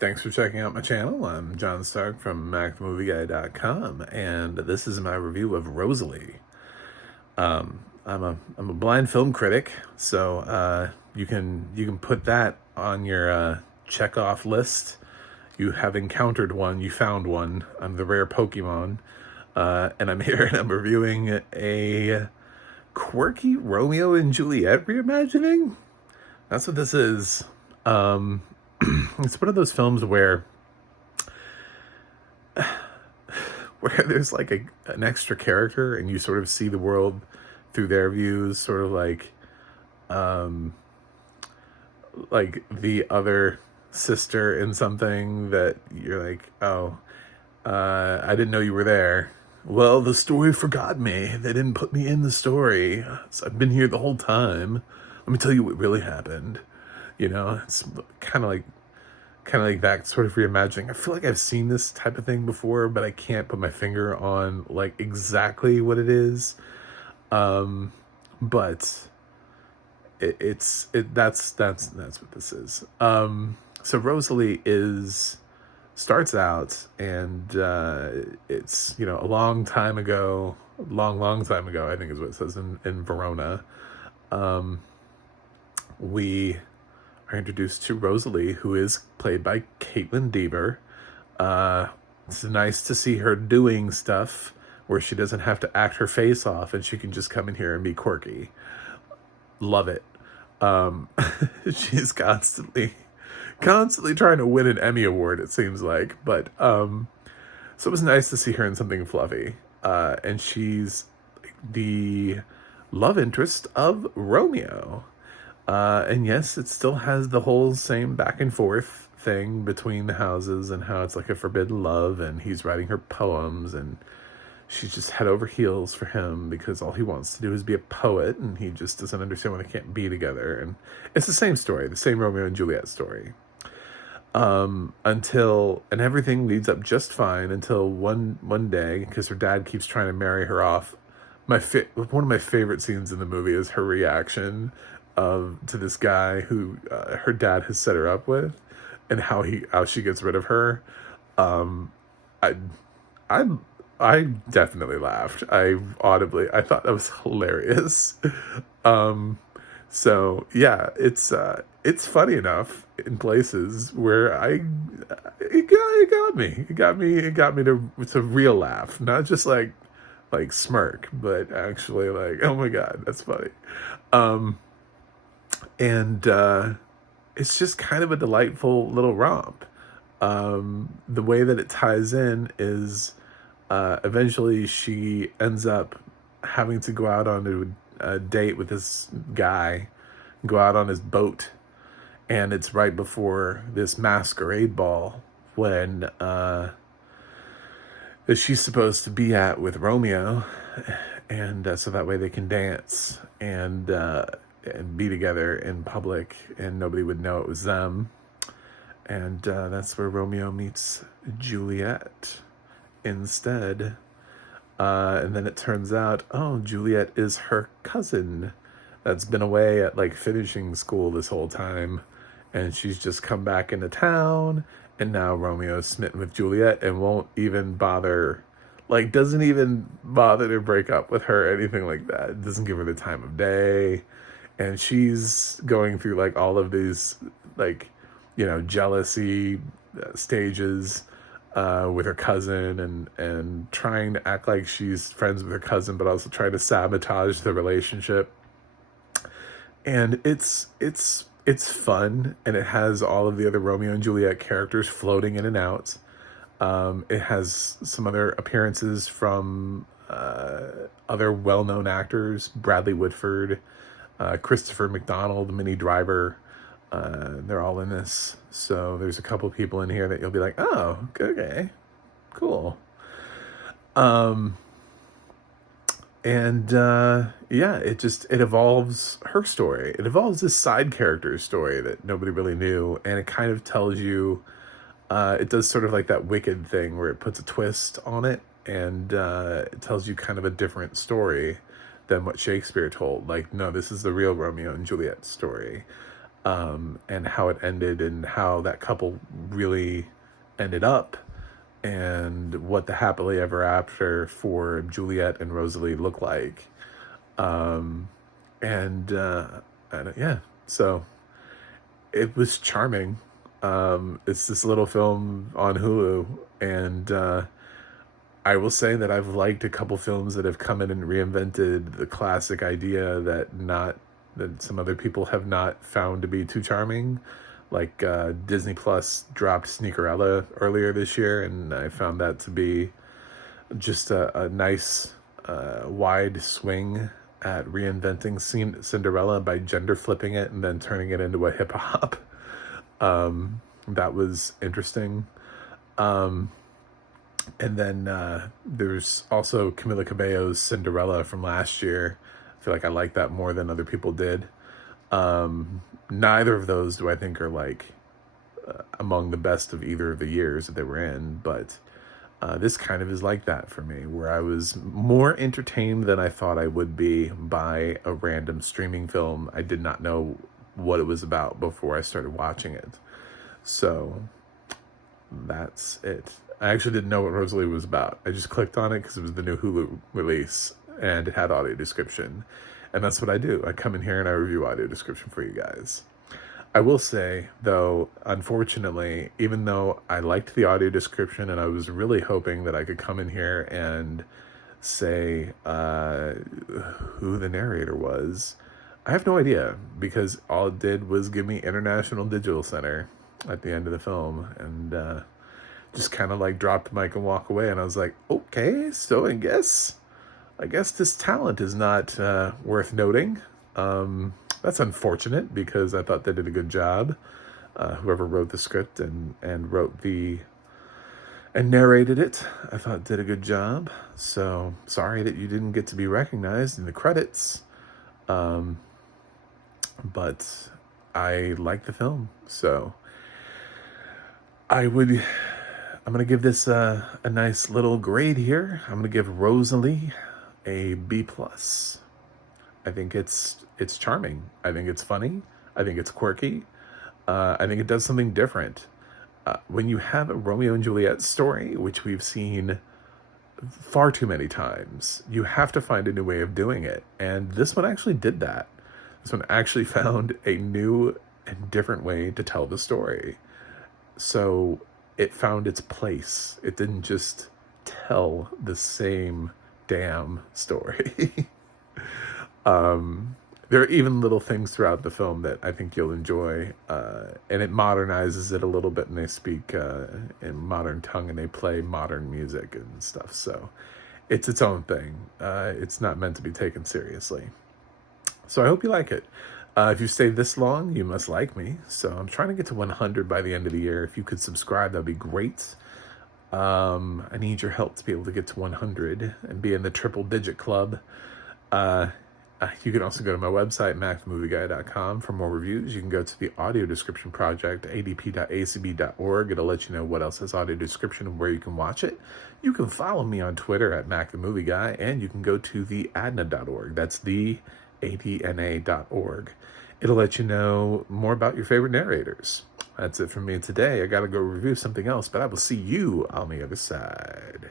Thanks for checking out my channel. I'm John Stark from MacTheMovieGuy.com, and this is my review of Rosalee. I'm a blind film critic, so you can put that on your check off list. You have encountered one. You found one. I'm the rare Pokemon, and I'm here and I'm reviewing a quirky Romeo and Juliet reimagining. That's what this is. It's one of those films where there's like an extra character and you sort of see the world through their views, sort of like the other sister in something that you're like, oh, I didn't know you were there. Well, the story forgot me. They didn't put me in the story. So I've been here the whole time. Let me tell you what really happened. It's kind of like that sort of reimagining. I feel like I've seen this type of thing before, but I can't put my finger on like exactly what it is. But that's what this is. So Rosalee starts out, and it's a long time ago, long time ago, I think is what it says in Verona. We are introduced to Rosalee, who is played by Caitlin Dever. It's nice to see her doing stuff where she doesn't have to act her face off and she can just come in here and be quirky. Love it. She's constantly trying to win an Emmy Award, it seems like. But so it was nice to see her in something fluffy. And she's the love interest of Romeo. And yes, it still has the whole same back and forth thing between the houses and how it's like a forbidden love, and he's writing her poems and she's just head over heels for him because all he wants to do is be a poet, and he just doesn't understand why they can't be together. And it's the same story, the same Romeo and Juliet story. And everything leads up just fine until one day, because her dad keeps trying to marry her off. One of my favorite scenes in the movie is her reaction to this guy who her dad has set her up with, and how she gets rid of her. I I definitely laughed. I thought that was hilarious. So yeah, it's funny enough in places where it got me to real laugh, not just like smirk, but actually like, oh my God, that's funny. And it's just kind of a delightful little romp. The way that it ties in is eventually she ends up having to go out on a date with this guy, go out on his boat, and it's right before this masquerade ball when that she's supposed to be at with Romeo, and so that way they can dance and be together in public, and nobody would know it was them. And that's where Romeo meets Juliet instead. And then it turns out, oh, Juliet is her cousin that's been away at like finishing school this whole time, and she's just come back into town, and now Romeo's smitten with Juliet and won't even bother, like doesn't even bother to break up with her or anything like that. Doesn't give her the time of day. And she's going through like all of these like, jealousy stages with her cousin, and trying to act like she's friends with her cousin, but also trying to sabotage the relationship. And it's fun, and it has all of the other Romeo and Juliet characters floating in and out. It has some other appearances from other well-known actors: Bradley Whitford, Christopher McDonald, Minnie Driver. They're all in this. So there's a couple people in here that you'll be like, oh, okay, cool. And yeah, it evolves her story. It evolves this side character's story that nobody really knew, and it kind of tells you, it does sort of like that Wicked thing where it puts a twist on it, and it tells you kind of a different story than what Shakespeare told. Like, no, this is the real Romeo and Juliet story. and how it ended and how that couple really ended up and what the happily ever after for Juliet and Rosalee look like. Um, and yeah, so it was charming. It's this little film on Hulu, and I will say that I've liked a couple films that have come in and reinvented the classic idea that some other people have not found to be too charming. Like Disney Plus dropped Sneakerella earlier this year, and I found that to be just a nice wide swing at reinventing Cinderella by gender flipping it and then turning it into a hip hop. That was interesting. And then there's also Camila Cabello's Cinderella from last year. I feel like I like that more than other people did. Neither of those do I think are like among the best of either of the years that they were in, but this kind of is like that for me, where I was more entertained than I thought I would be by a random streaming film. I did not know what it was about before I started watching it. So that's it. I actually didn't know what Rosalie was about. I just clicked on it because it was the new Hulu release and it had audio description. And that's what I do. I come in here and I review audio description for you guys. I will say, though, unfortunately, even though I liked the audio description and I was really hoping that I could come in here and say who the narrator was, I have no idea, because all it did was give me International Digital Center at the end of the film, and just kind of like dropped the mic and walk away. And I was like, okay, so I guess this talent is not worth noting. That's unfortunate, because I thought they did a good job. Whoever wrote the script and wrote and narrated it, I thought did a good job. So sorry that you didn't get to be recognized in the credits. But I like the film, so I'm going to give this a nice little grade here. I'm going to give Rosalie a B+. I think it's charming. I think it's funny. I think it's quirky. I think it does something different. When you have a Romeo and Juliet story, which we've seen far too many times, you have to find a new way of doing it. And this one actually did that. This one actually found a new and different way to tell the story. So it found its place. It didn't just tell the same damn story. There are even little things throughout the film that I think you'll enjoy, and it modernizes it a little bit, and they speak in modern tongue, and they play modern music and stuff. So it's its own thing. It's not meant to be taken seriously. So I hope you like it. If you stayed this long, you must like me. So I'm trying to get to 100 by the end of the year. If you could subscribe, that'd be great. I need your help to be able to get to 100 and be in the triple digit club. You can also go to my website, macthemovieguy.com, for more reviews. You can go to the audio description project, adp.acb.org. It'll let you know what else has audio description and where you can watch it. You can follow me on Twitter at macthemovieguy, and you can go to the adna.org. That's the adna.org. It'll let you know more about your favorite narrators. That's it from me today. I got to go review something else, but I will see you on the other side.